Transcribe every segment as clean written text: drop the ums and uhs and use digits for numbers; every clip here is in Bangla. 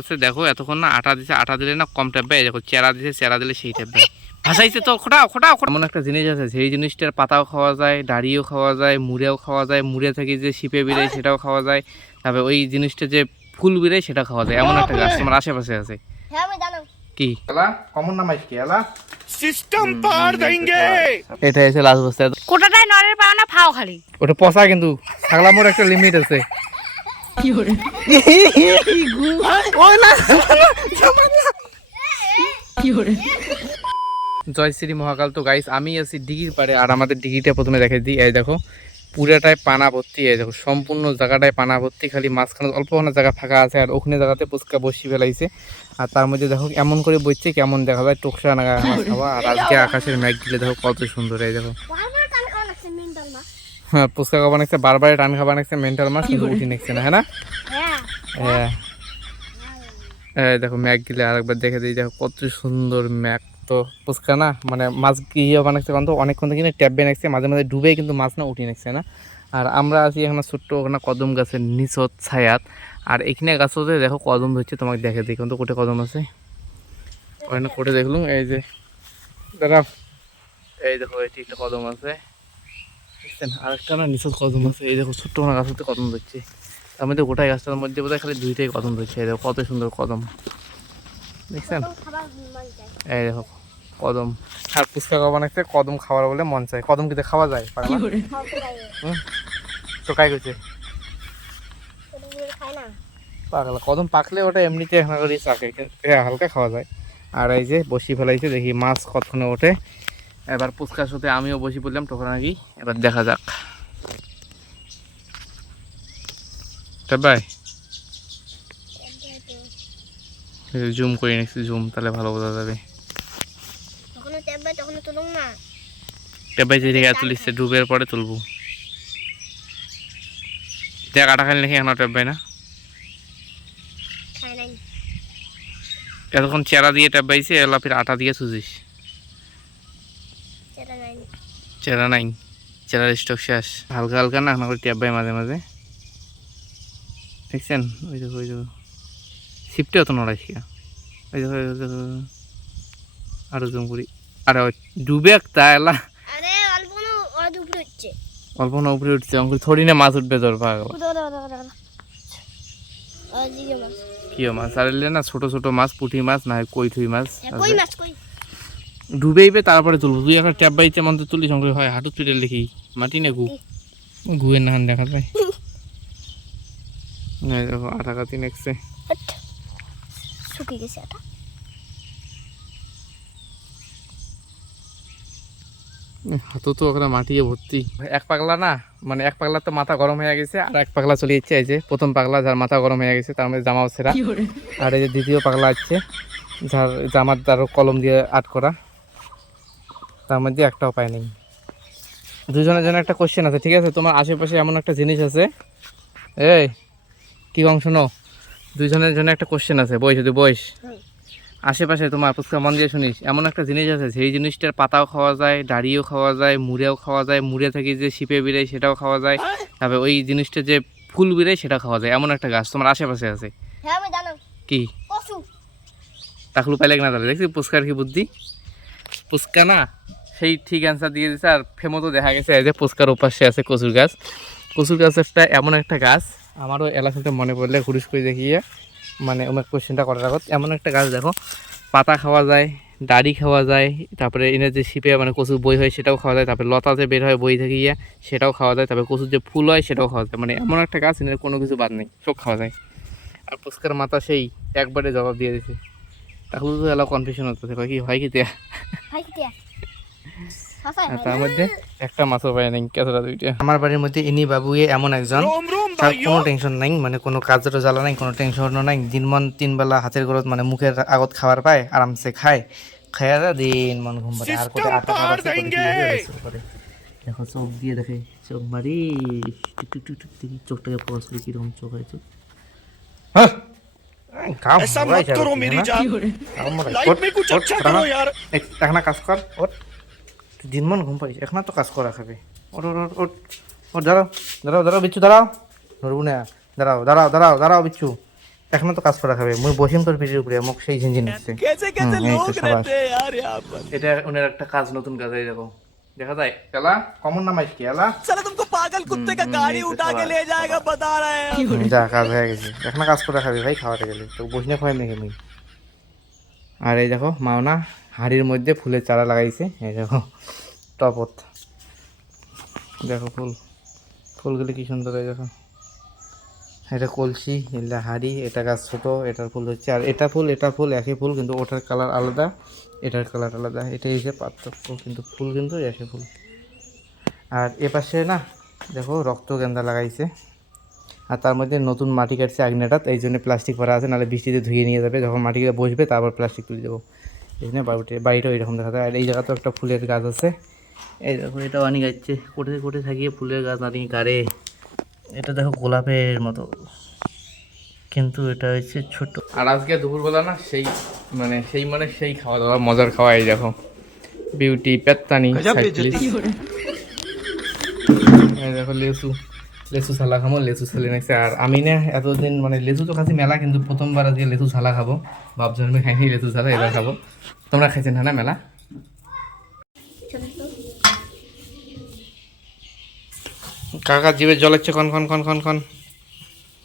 আছে দেখো এতক্ষণ না আটা দিছে, আটা দিলে না কম ট্যাপবে, দেখো চেরা দিছে, চেরা দিলে সেই ট্যাপবে। ভাসাইছে তো খোটাও খোটাও। এমন একটা জিনিস আছে সেই জিনিসটার পাতাও খাওয়া যায়, ডাড়িও খাওয়া যায়, মুড়েও খাওয়া যায়, মুড়ে থেকে যে শিপে বেরোয় সেটাও খাওয়া যায়, তারপরে ওই জিনিসটা যে ফুল বেরোয় সেটা খাওয়া যায়। এমন একটা গাছ তোমার আশেপাশে আছে। হ্যাঁ আমি জানো। কি এলা কমন নাম কি এলা सिस्टम पार देंगे। এটা এসে লাস্ট বস্তা। কোটাটাই নরের পাও না ফাও খালি। ওটা পচা কিন্তু ছাগলামোর একটা লিমিট আছে। কি করে ওই না কি করে জয় শ্রী মহাকাল। তো গাইস আমি আছি দিঘির পাড়ে, আর আমাদের দিঘিটা প্রথমে দেখে দিই। এই দেখো পুরাটায় পানা ভর্তি, এই দেখো সম্পূর্ণ জায়গাটায় পানা ভর্তি, খালি মাঝখানে অল্প জায়গা ফাঁকা আছে, আর ওখানে জায়গাতে পুচকা বসি ফেলাইছে। আর তার মধ্যে দেখো এমন করে বইছে কেমন দেখা যায় টোকসা নাগা খাওয়া। আর আজকে আকাশের মেঘ দিলে দেখো কত সুন্দর। এই দেখো হ্যাঁ পুচকা খাবার নাকছে, বারবার টান খাবার নাকছে, মেন্টাল মাছ কিন্তু উঠি নাকছে না, হ্যাঁ না? হ্যাঁ এই দেখো মেঘ গিলে আরেকবার দেখে দিই, দেখো কত সুন্দর মেঘ। তো পুচকা না মানে মাছ গিয়ে বানাচ্ছে কারণ তো অনেকক্ষণ থেকে ট্যাবে নাকছে, মাঝে মাঝে ডুবে কিন্তু মাছ না উঠি নাকছে না। আর আমরা আছি এখানে ছোট্ট ওখানে কদম গাছের নিচত ছায়াত, আর এখানে গাছতে দেখো কদম ধরছে, তোমাকে দেখে দিই কিন্তু কোটে কদম আছে ওখানে কোটে দেখলুম। এই যে দাঁড়া এই দেখো এটি একটা কদম আছে, বুঝছেন? আরেকটা না নিচত কদম আছে। এই দেখো ছোট্ট কোনো গাছতে কদম ধরছে, তার মধ্যে গোটাই গাছটার মধ্যে বোধহয় খালি দুইটাই কদম ধরছে। এই দেখো কত সুন্দর কদম, দেখছেন? এই দেখো কদম। আর ফুচকা খাওয়া বানাইছে কদম খাওয়ার বলে মন চায়। কদম কিন্তু খাওয়া যায় পাগলা? তো কাই করছে পাগলা? কদম পাকলে ওটা এমনিতে চাকে হালকা খাওয়া যায়। আর এই যে বসি ফেলাইছে, দেখি মাছ কতক্ষণে ওঠে। এবার ফুচকার সাথে আমিও বসি পড়লাম টোকা নাকি, এবার দেখা যাক। ভাই জুম করে নিচ্ছি, জুম তাহলে ভালো বোঝা যাবে। টেবাই যে দিকে তুলিচ্ছে ডুবের পরে তুলবো, দেখ আটা খালি নাকি এখন টেবাই না এতক্ষণ চেরা দিয়ে টেবাইছে, এলা ফির আটা দিয়ে সুজিস। চেরা নাই, চেরার স্টক শেষ। হালকা হালকা না করে টেবাই মাঝে মাঝে, দেখছেন? ওই দেখো ওই দেখো শিপটে অত নড়াইছি, ওই দেখো আরো জুম করি। আরে ডুবে তা এলা অল্প না উপরে উঠছে, অঙ্কুর থোড়ি না মাছ উঠবে তোর পাগল। কি মাছ আর না ছোট ছোট মাছ, পুঁটি মাছ না কই থুই মাছ ডুবেইবে, তারপরে তুলবো। তুই এখন ট্যাপ বাইতে মন তো তুলি সঙ্গে হয় হাঁটু পিটে লিখি মাটি না গুয়ের নাহান দেখা যায়। দেখো আটা কাতি নেকছে, শুকিয়ে গেছে আটা। হাতও তো ওখানে মাটিয়ে ভর্তি। এক পাগলা না মানে এক পাগলা তো মাথা গরম হয়ে গেছে, আর এক পাগলা চলে যাচ্ছে। এই যে প্রথম পাগলা যার মাথা গরম হয়ে গেছে তার মধ্যে জামাও ছেঁড়া, আর এই যে দ্বিতীয় পাগলা আছে যার জামার তারও কলম দিয়ে আট করা, তার মধ্যে একটাও পায় নেই। দুজনের জন্য একটা কোশ্চেন আছে, ঠিক আছে? তোমার আশেপাশে এমন একটা জিনিস আছে, এই কি অংশ নো, দুইজনের জন্য একটা কোশ্চেন আছে, বইস যদি বইস আশেপাশে তোমার পুচকা মন দিয়ে শুনিস। এমন একটা জিনিস আছে সেই জিনিসটার পাতাও খাওয়া যায়, ডাড়িও খাওয়া যায়, মুড়েও খাওয়া যায়, মুড়ে থেকে যে শিপে বেরোয় সেটাও খাওয়া যায়, তারপরে ওই জিনিসটা যে ফুল বেরোয় সেটাও খাওয়া যায়। এমন একটা গাছ তোমার আশেপাশে আছে। হ্যাঁ আমি জানো। কি তাকলু পাইলে না তাহলে দেখছি পুচকার কি বুদ্ধি। পুচকা না সেই ঠিক অ্যান্সার দিয়ে দিচ্ছে। আর ফেমো তো দেখা গেছে এই যে পুচকার ওপাশে আছে কচুর গাছ। কচুর গাছটা এমন একটা গাছ, আমারও এলাকাতে মনে পড়লে হুরিস করে দেখিয়ে মানে আমার কোশ্চেনটা করার আগত। এমন একটা গাছ দেখো পাতা খাওয়া যায়, ডাড়ি খাওয়া যায়, তারপরে এনে যে শিপে মানে কচুর বই হয় সেটাও খাওয়া যায়, তারপরে লতা যে বের হয় বই থেকে গিয়ে সেটাও খাওয়া যায়, তারপরে কচুর যে ফুল হয় সেটাও খাওয়া যায়। মানে এমন একটা গাছ এনে কোনো কিছু বাদ নেই, সব খাওয়া যায়। আর পুচকার মাথা সেই একবারে জবাব দিয়ে দিছে। তাহলে তো এলা কনফিউশন হতেছে কি হয় কি দেয়া, তার মধ্যে একটা মাছও পায় নাই কেঁচড়া দুইটা। আমার বাড়ির মধ্যে ইনি বাবুয়ে এমন একজন তার কোনো টেনশন নাই, মানে কোনো কাজেরও জ্বালা নাই, কোনো টেনশনও নাই। দিন মন 3 বেলা হাতের গরত মানে মুখের আগত খাবার পায়, আরামসে খায়, খায়া দিন মন ঘুম পাড়ে। আর কোথায় আটা করে দেখো চোখ দিয়ে দেখে, চোখ মারি টুক টুক টুক টুক দেখি চোখটাকে পজ করে কিরকম চোখ হয় চোখ। ऐसा मत करो मेरी जान, लाइफ में कुछ अच्छा करो यार। এখন কাজ কর, ওর দিন মন ঘুম পাড়িস, এখন তো কাজ করা খাবে। ওর ওর ওর ওর দাঁড়াও দাঁড়াও দাঁড়াও বিচ্ছু দাঁড়াও, ধরবো না, দাঁড়াও দাঁড়াও দাঁড়াও দাঁড়াও বিচ্ছু, এখনো তো কাজ করা খাবে মুই বসিম তোর পিঠের উপরে মুখ সেই ঝিনঝিন নিচ্ছে कैसे कैसे लोग रहते हैं यार यहाँ पर এটা ওনার একটা কাজ নতুন কাজ এই দেখো দেখা যায় এলা কমন নাম আইস কি এলা साला तुमको पागल कुत्ते का गाड़ी उठा के ले जाएगा बता रहे हैं যা কাজ হয়ে গেছে এখনো কাজ করে খাবে ভাই খাওয়াতে গেলে তো বসনে খাওয়াই নাকি আমি আর এই দেখো মাওনা হাড়ির মধ্যে ফুলের চারা লাগাইছে এই দেখো টপত দেখো ফুলগুলি কি সুন্দর এই দেখো এটা কলসি এটা হাড়ি এটা গাছ ছোটো এটার ফুল হচ্ছে আর এটা ফুল একই ফুল কিন্তু ওটার কালার আলাদা এটার কালার আলাদা এটাই হচ্ছে পার্থক্য কিন্তু ফুল কিন্তু একই ফুল আর এ পাশে না দেখো রক্তগেন্ধা লাগাইছে আর তার মধ্যে নতুন মাটি কাটছে আগনেটাত এই জন্য প্লাস্টিক ভরা আছে নাহলে বৃষ্টিতে ধুয়ে নিয়ে যাবে যখন মাটিতে বসবে তারপর প্লাস্টিক তুলে দেবো এই জন্য বাড়িটা ওইরকম দেখা যায় আর এই জায়গাতেও একটা ফুলের গাছ আছে এই দেখো এটাও আনি গাচ্ছে কোটে থাকিয়ে ফুলের গাছ আনি গাড়ে এটা দেখো গোলাপের মতো কিন্তু এটা হচ্ছে ছোট আর আজকে দুপুরবেলা না সেই খাওয়া দাওয়া মজার খাওয়া এই দেখো বিউটি পেত্তানি এই দেখো লেচু ছালা খাবো লেচু ছেলে নিচ্ছে আর আমি না এতদিন মানে লেচু তো খাচ্ছি মেলা কিন্তু প্রথমবার আজকে লেচু ছালা খাবো বাপ জন্মে খাইনি লেচু ছালা এবার খাবো তোমরা খাইছেন না মেলা কাকা জিভে জল হচ্ছে খন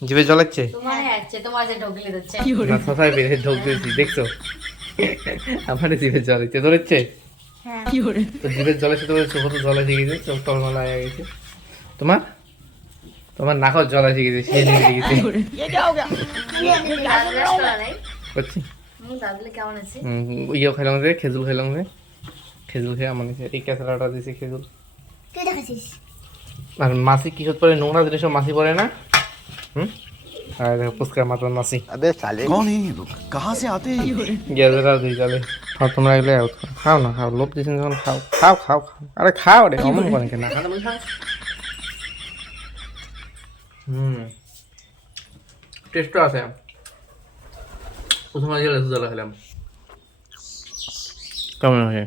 জিভে জল হচ্ছে না সবাই বেড়ে ঢোক দিয়েছি দেখছো আমার জিভে জল হচ্ছে তোর হচ্ছে তো জিভের জলের সাথে চোখ তো জল এসে গেছে চোখ টলমালা হয়ে গেছে তোমার নাকও জল এসে গেছে সেই নিয়ে গেছে করছি ইয়েও খাইলাম যে খেজুর খাইলাম যে খেজুর খেয়ে আমার নিচে এই ক্যাসেলাটা দিয়েছি খেজুর আর মাসি কিসব পরে নোংরা জিনিস মাসি পরে না আর দেখো পুস্কার মাতার মাসি कौन है ये लोग कहाँ से आते हैं গেজেরা দুই চলে খাও তোমরা এগুলো খাও না খাও লোভ দিয়েছেন যখন খাও আরে খাও রে অমন করে কেন টেস্টও আছে প্রথমে আজকে লেচু জ্বালা খেলাম কেমন আছে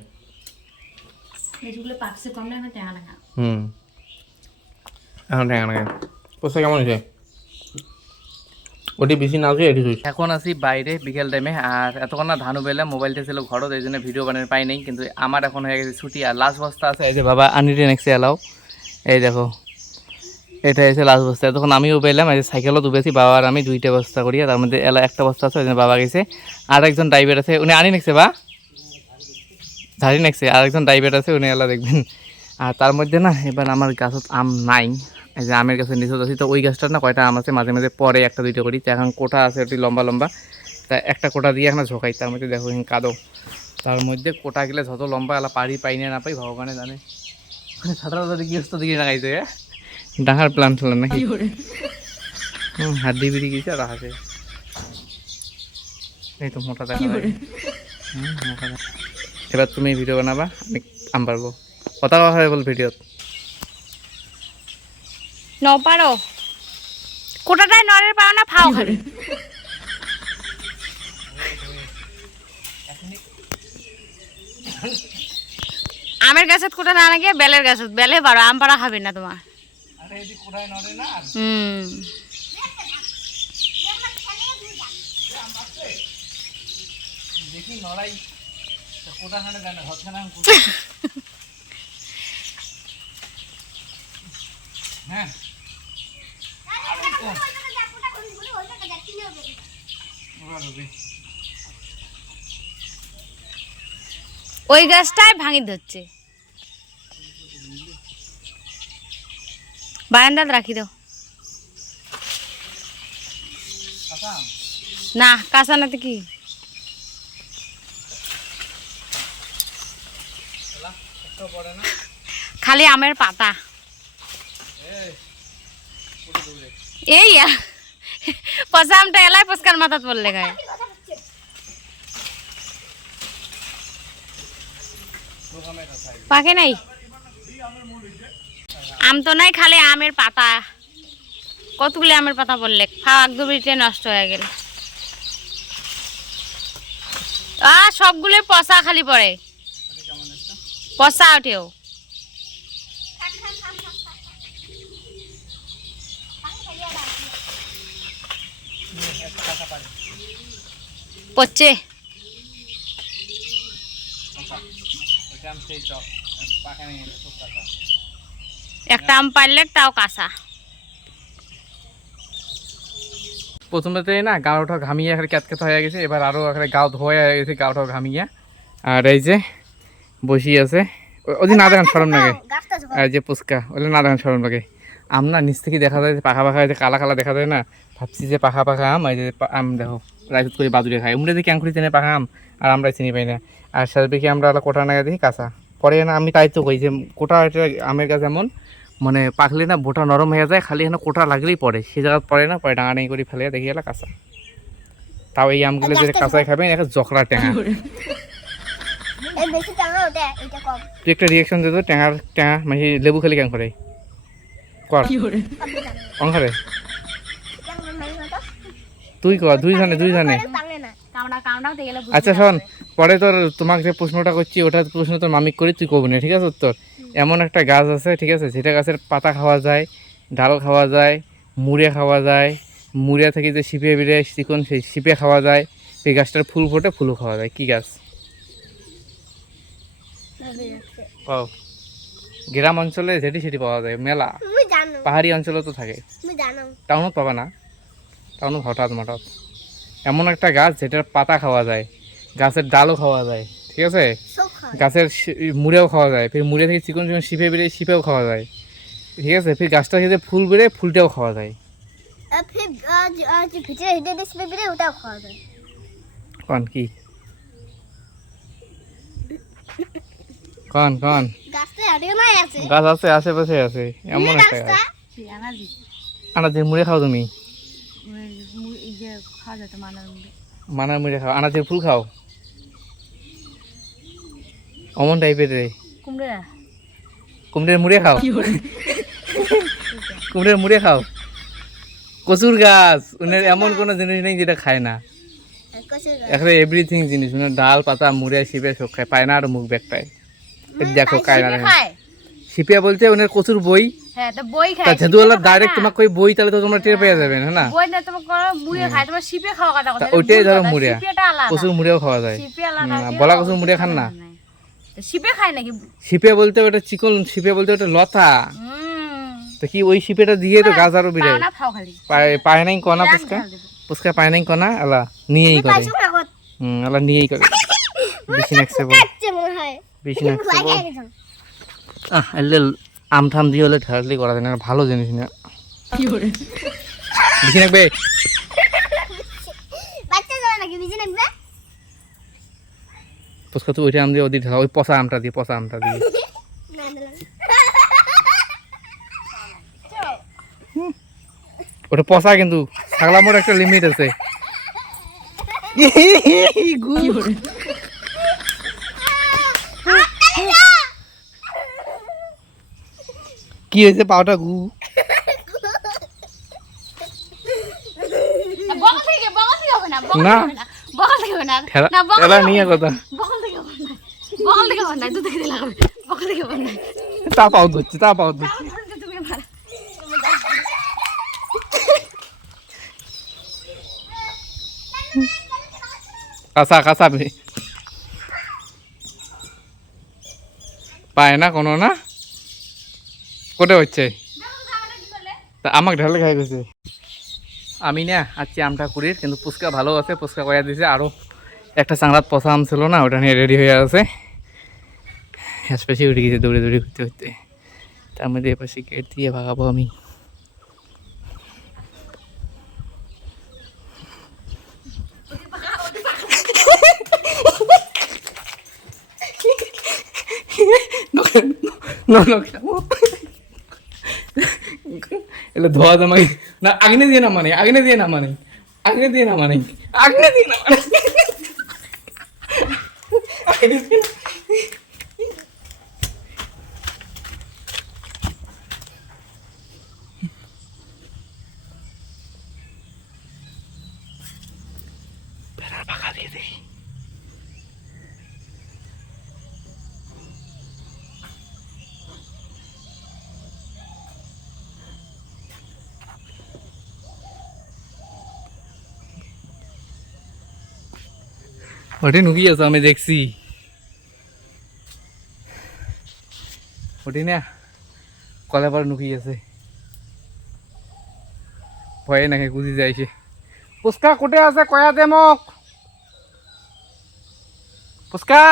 এখন ঠেঙা না পোস্তা কেমন হয়েছে ওটি বেশি না আছে এটি এখন আছি বাইরে বিকেল টাইমে আর এতক্ষণ না ধানু পেলাম মোবাইলটা ছিল ঘরত এই জন্য ভিডিও বানাতে পাই নাই কিন্তু আমার এখন হয়ে গেছে ছুটি আর লাস্ট বস্তা আছে এই যে বাবা আনিতে নেক্সট এলাও এই দেখো এটা এসে লাস্ট বস্তা তখন আমিও পেলাম এই যে সাইকেলও উবেছি বাবা আর আমি 2টা বস্তা করি তার মধ্যে এলা একটা বস্তা আছে ওই জন্য বাবা গেছে আর একজন ড্রাইভার আছে উনি আনি নেছে বা ধারি নেছে আর একজন ড্রাইভার আছে উনি এলা দেখবেন আর তার মধ্যে না এবার আমার গাছত আম নাই এই যে আমের গাছের নিচে আছি তো ওই গাছটার না কয়টা আম আছে মাঝে মাঝে পরে 1-2টা করি এখন কোটা আছে ওটি লম্বা তা একটা কোটা দিয়ে এখন ঝোঁকাই তার মধ্যে দেখো কাদো তার মধ্যে কোটা গেলে যত লম্বা এলা পাই না পাই ভগবানে জানে মানে সাঁতার গৃহস্থ দিকে লাগাইছে ডাঙার প্লান্ট হলো নাকি হাড্ডি বিড়ি গেছে আর হাসে এই তো মোটা দেখা এবার তুমি ভিডিও বানাবা আমি আম পারবো কথা হয় বল ভিডিওত নপারো কোটাটাই নরের পাও না ফাও খালি আমের গাছত কোটা না গিয়ে বেলের গাছত বেলে পারো আম পাড়া খাবে না তোমার দেখি নড়াই কোটা খানে জানে হচ্ছে না হ্যাঁ ওই গাছটাই ভাঙি ধরছে বারান্দাত রাখি দাও না কাঁচা নাতে কি খালি আমের পাতা এই পচা আমটা এলাই পচকার মাথাত পড়লে গায়ে পাকে নাই আম তো নাই খালি আমের পাতা কতগুলি আমের পাতা পড়লে খাওয়া একদম নষ্ট হয়ে গেল সবগুলো পচা খালি পড়ে পচা ওঠেও পচে একটা আম পারলে তাও কাঁচা। প্রথমতে না গাওটা ঘামিয়ে এখানে ক্যাতক্যাত হয়ে গেছে, এবার আরও এখানে গাও ধোয়া হয়ে গেছে, গাওটাও ঘামিয়ে। আর এই যে বসি আছে ওদিন না দেখান সরম লাগে, আর যে পুচকা ওগুলো না দেখান সরম লাগে। আম না নিচ থেকে দেখা যায় যে পাখা পাখা যে কালা কালা দেখা যায় না, ভাবছি যে পাখা পাখা আম, এই যে আম দেখো রাইত করে বাদুড়ে খাই, উমরে দেখি ক্যাঙ্কুরি চেনে পাখা আম, আর আমরা চিনি পাই না। আর সাথে দেখি আমরা কোটা নাগা দেখি কাঁচা পরে না, আমি তাই তো কই যে কোটা এটা আমের গাছ এমন মানে পাকলে না বোটা নরম হয়ে যায়, খালি এখানে কোটা লাগলেই পড়ে, সে জায়গা পড়ে না, পরে ডাঙা ডাঙি করে ফেলে দেখি গেলে কাঁচা। তাও এই আমগুলো যে কাঁচায় খাবেন এখন জকড়া টেঙা। তুই একটা রিয়াকশন দে তো, টেঙার টেঙা মানে লেবু খালি কেন করে কর অংখারে তুই কর দুইজনে। আচ্ছা শোন, পরে তোর তোমাকে যে প্রশ্নটা করছি ওটা প্রশ্ন তোর মামিক করি, তুই কবি না, ঠিক আছে? উত্তর এমন একটা গাছ আছে, ঠিক আছে, যেটা গাছের পাতা খাওয়া যায়, ডাল খাওয়া যায়, মুড়ে খাওয়া যায়, মুড়িয়া থেকে যে শিপে বেরিয়ে চিকন সেই শিপে খাওয়া যায়, এই গাছটার ফুল ফোটে, ফুলও খাওয়া যায়, কি গাছ? পাও গ্রাম অঞ্চলে যেটি সেটি পাওয়া যায় মেলা, পাহাড়ি অঞ্চলে তো থাকে, টাউনত পাবা না, টাউনত হঠাৎ মঠাৎ। এমন একটা গাছ যেটার পাতা খাওয়া যায়, গাছের ডালও খাওয়া যায়, ঠিক আছে, গাছের মুড়েও খাওয়া যায়, ফির মুড়ে থেকে চিকন চিকন শিপে বেরিয়ে শিপেও খাওয়া যায়, ঠিক আছে, ফির গাছটা থেকে ফুল বেড়ে ফুলটাও খাওয়া যায়। কন কি কন কন গাছ আছে আশেপাশে আছে, এমন একটা গাছ। আনাজের মুড়ে খাও তুমি? মানার মুড়ে খাও, আনাজের ফুল খাও, অমন টাইপের রে। কুমড়ের মুড়ে খাও, কুমড়ের মুড়ে খাও। কচুর গাছ উনার এমন কোনো জিনিস নেই যেটা খায় না, এখানে এভরিথিং জিনিস উনার ডাল পাতা মুড়ে শিপে সব খায়, পায় না আর মুখ ব্যাগটায় দেখো খায় না। শিপিয়া বলতে ওনার কচুর বই, হ্যাঁ তো বই খায়, তা যেদুয়ালা ডাইরেক্ট তোমাকে কই বই, তাহলে তো তোমরা টের পেয়ে যাবে না। বই না তোমার কোন মুড়ে খায়, তোমার শিপে খাওয়া কথা কথা, ওইটাই ধরো মুড়ে, শিপেটা আলাদা, কচুর মুড়েও খাওয়া যায়, শিপে আলাদা, বলা কচুর মুড়ে খান না? শিপে খায় নাকি? শিপে বলতে ওটা চিকন, শিপে বলতে ওটা লতা, তো কি ওই শিপেটা দিয়ে তো গাছ আরো বিড়ায় পায় নাই কনা, পুচকা পুচকা পায় নাই কনা, আলা নিয়েই করে, আলা নিয়েই করে, বেশি নাকছে বল, বেশি নাকছে বল। এলে আম ঠাম দিয়ে হলে ঢালি করা যায় না, ভালো জিনিস না, বেশি নাকবে পুচকা, তুই ওইটা আম দিয়ে ওদিকে ঢালা, ওই পচা আমটা দিয়ে, পচা আমটা দিয়ে। ওটা পচা কিন্তু, ছাগলা মোড় একটা লিমিট আছে। কি হয়েছে পাওটা গু? না নিয়ে কথা তা পাও ধরছি, তা পাও ধরছি। কাঁচা কাঁচা পায় না কোনো, না কোটে হচ্ছে তা আমাকে ঢালে খাই গেছে। আমি না আজকে আমটা করির, কিন্তু পুচকা ভালো আছে, পুচকা কয়া দিছে, আরও একটা চাংড়াত পচা আম ছিল না, ওটা নিয়ে রেডি হয়ে আছে, স্পেশালি উঠে গেছে দৌড়ে দৌড়ে ঘুরতে ঘুরতে। তার মধ্যে এপাশে গেট দিয়ে ভাগাবো আমি। એટલે ધોવા તમારી ના આગને দিয়ে না মানে আগনে দিয়ে না মানে আগনে দিয়ে না মানে আগনে দিয়ে না মানে আগনে দিয়ে না। বেড়ার পাখা দিয়ে দেখি ওটি নুকি আছে আমি দেখছি ওটি না কলে পর নুকি আছে ভয়ে নাকি গুজি যাইছে পুচকা কোটে আছে কয়া দে মোক পুচকা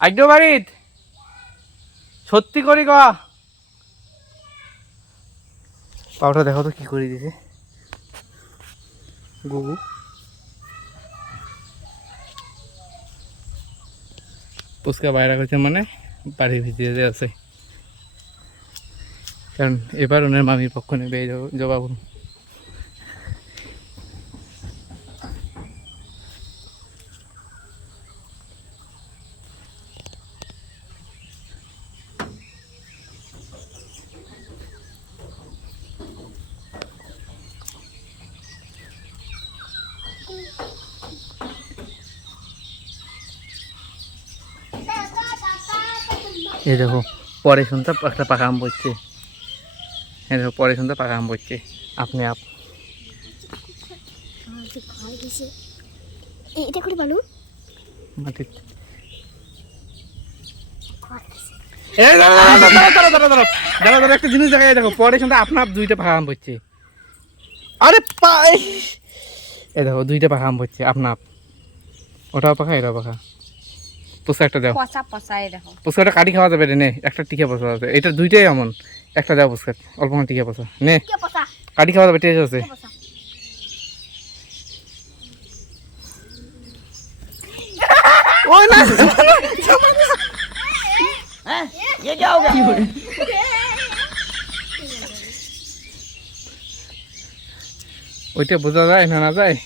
আইড বাড়িত সত্যি করি ক পাউটা দেখো তো কি করে দিছে গুগু পুচকা বাইরে করছে মানে বাড়ির ভিতরে আছে কারণ এবার ওনার মামির পক্ষ নেবে এই জবাব এই দেখো পরে শুনতে একটা পাকা আম পড়ছে এই দেখো পরে শুনতে পাকা আম পড়ছে আপনি আপ এটা করে বলো মাটির এই দাঁড়া একটা জিনিস দেখা দেখো পরে শুনতে আপনার দুইটা পাকা আম পড়ছে আরে পাই এই দেখো দুইটা পাকা আম পড়ছে আপনার ওটাও পাখা এটাও পাখা পুচকা একটা দাও পচা পচাই দেখো পুচকাটা কাটি খাওয়া যাবে রে নে একটা টিকা পচা আছে এটা দুইটাই এমন একটা দাও পুচকা অল্প টিকা পচা নে কে পসা কাটি খাওয়া যাবে টেস্ট আছে পসা ওই না ये क्या हो गया ওইটা বোঝা যায় না না যায়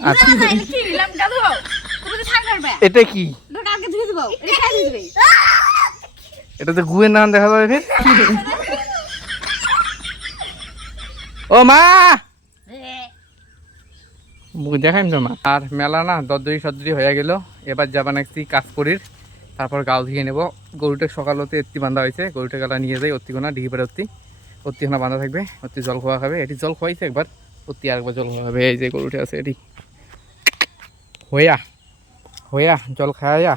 আচ্ছা কি নিলাম দাদু তুমি তো থাক করবে এটা কি তো কালকে ধুয়ে দেবো এটা খাই দিবে এটা তো গুয়ের নাম দেখা যাবে ফির ও মা মুখ দেখাইম তো মা আর মেলা না দরদরি সদরি হয়ে গেল এবার যাবা নাকি কাজ করির তারপর গাও ধুয়ে নেব গরুটা সকাল হতে এত্তি বাঁধা হয়েছে গরুটা গালা নিয়ে যাই অত্তিকোনা ডিঘি পারে অত্তিকোনা বাঁধা থাকবে অত্তি জল খাওয়া খাবে এটি জল খাওয়াইছে একবার অত্তি আরেকবার জল খাওয়া হবে এই যে গরুটা আছে এটি হইয়া জল খাওয়া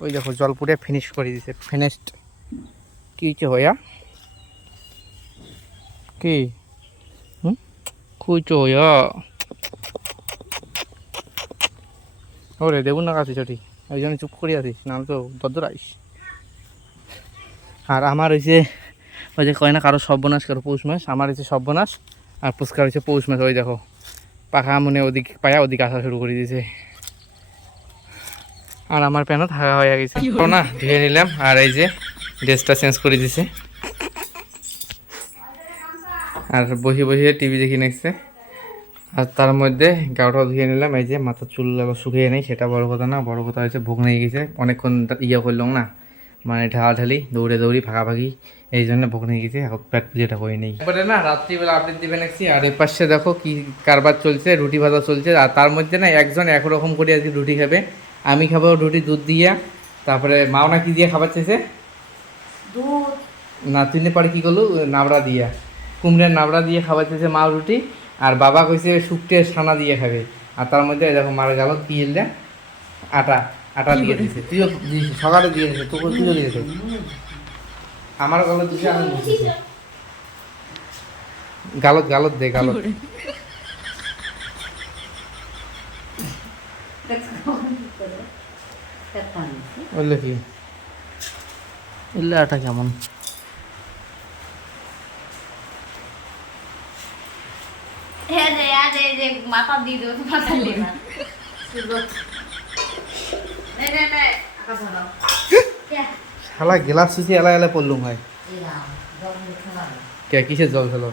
ওই দেখো জল পুরে ফিনিশ করে দিছে ফিনিশড কি হচ্ছে হইয়া কি খুঁজছো হইয়া ওরে দেবুন না কাছে ছটি ওই জন্য চুপ করে আছিস নাহলে তো দরদর আইস আর আমার হয়েছে ওই যে কয় না কারো সর্বনাশ কারো পৌষ মাস আমার হয়েছে সর্বনাশ আর পুষ্কার হয়েছে পৌষ মাস ওই দেখো পাখা মনে ওদিক পায়া ওদিকে আসা শুরু করে দিয়েছে আর আমার প্যানও থাকা হয়ে গেছে না ধুয়ে নিলাম আর এই যে ড্রেসটা চেঞ্জ করে দিছে আর বসে টিভি দেখি নিচ্ছে আর তার মধ্যে গাওটাও ধুয়ে নিলাম এই যে মাথার চুল শুকিয়ে নেই সেটা বড় কথা না বড় কথা হয়েছে ভোগ নিয়ে গেছে অনেকক্ষণ ইয়ে করলাম না মানে ঢালাঢালি দৌড়ি ভাগাভাগি এই জন্য ভোগ নিয়ে গেছে এখন পেট পুজোটা করে নেই এবারে না রাত্রিবেলা আপডেট দিবে নাকি আর এর পাশে দেখো কি কারবার চলছে রুটি ভাজা চলছে আর তার মধ্যে না একজন একরকম করে আজকে রুটি খাবে আমি খাবো রুটি দুধ দিয়া তারপরে মাও না কি দিয়ে খাবার চাইছে দুধ না তুই পারে কি করলু নাবড়া দিয়া কুমড়ের নাবড়া দিয়ে খাবার চাইছে মা রুটি আর বাবা কইছে শুকটের ছানা দিয়ে খাবে আর তার মধ্যে দেখো মার গালত কি এলটা আটা দিয়ে দিয়েছে তুইও দিয়েছিস সকালে দিয়ে দিয়েছে তুইও দিয়েছে আমার গালত দিয়েছে আমি দিয়েছি গালত দে গালত বললো কি এলে আটা কেমন মাথা দিয়ে দেবো তো মাথা নিয়ে না শালা গেলাস সুচি এলা এলা পড়লুম ভাই কে কিসের জল খেলো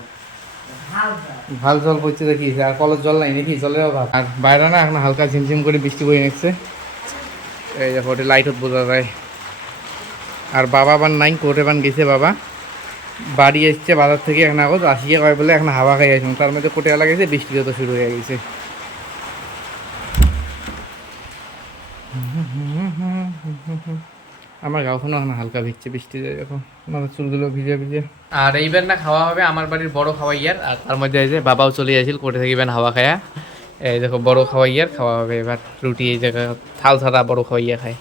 ভাল জল পড়ছে দেখি আর কলের জল নাই নাকি জলের অভাব আর বাইরে না এখন হালকা ঝিমঝিম করে বৃষ্টি বয়ে নিচ্ছে এই দেখো ওটা লাইটত বোঝা যায় আর বাবা বান নাই কোর্টে বান গেছে বাবা বাড়ি এসছে বাজার থেকে এখন আগত আসিয়ে কয় বলে এখন হাওয়া খাই আসুন তার মধ্যে কোটে এলা গেছে বৃষ্টি তো শুরু হয়ে গেছে আমার গাওখানো এখন হালকা ভিজছে বৃষ্টি যায় দেখো আমার চুলগুলো ভিজে ভিজে আর এইবার না খাওয়া হবে আমার বাড়ির বড় খাওয়াইয়ার আর তার মধ্যে আছে বাবাও চলে আসছিল কোটে থেকে হাওয়া খায়া এই দেখো বড় খাওয়াইয়া খাওয়া হবে এবার রুটি এই জায়গায় थाल ছাড়া বড় খাওয়াইয়া খায়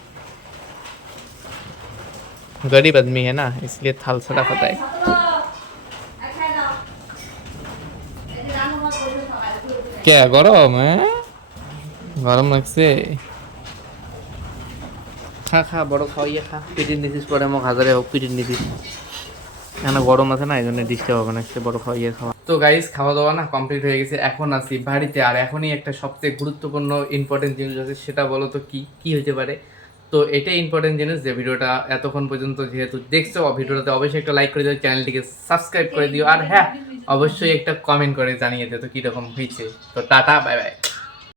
गरीब आदमी है ना इसलिए थाल छड़ा खाता है क्या गरम है गरम লাগছে খা খা বড় খাওয়াইয়া খা পিটির নিতিস পরে মোক হাজারে হোক পিটির নিতিস এখানে গরম আছে না এই জন্য ডিস্টার্ব হবে না বড় খাওয়াইয়া খাওয়া তো গাইস খাওয়া দাওয়া না কমপ্লিট হয়ে গেছে এখন আছি বাড়িতে আর এখনই একটা সবচেয়ে গুরুত্বপূর্ণ ইম্পর্টেন্ট জিনিস আছে সেটা বলো তো কি কি হতে পারে তো এটাই ইম্পর্টেন্ট জিনিস যে ভিডিওটা এতক্ষণ পর্যন্ত যেহেতু দেখছো ভিডিওটাতে অবশ্যই একটা লাইক করে দিও চ্যানেলটিকে সাবস্ক্রাইব করে দিও আর হ্যাঁ অবশ্যই একটা কমেন্ট করে জানিয়ে দিও তো কীরকম হয়েছে তো টাটা বাই বাই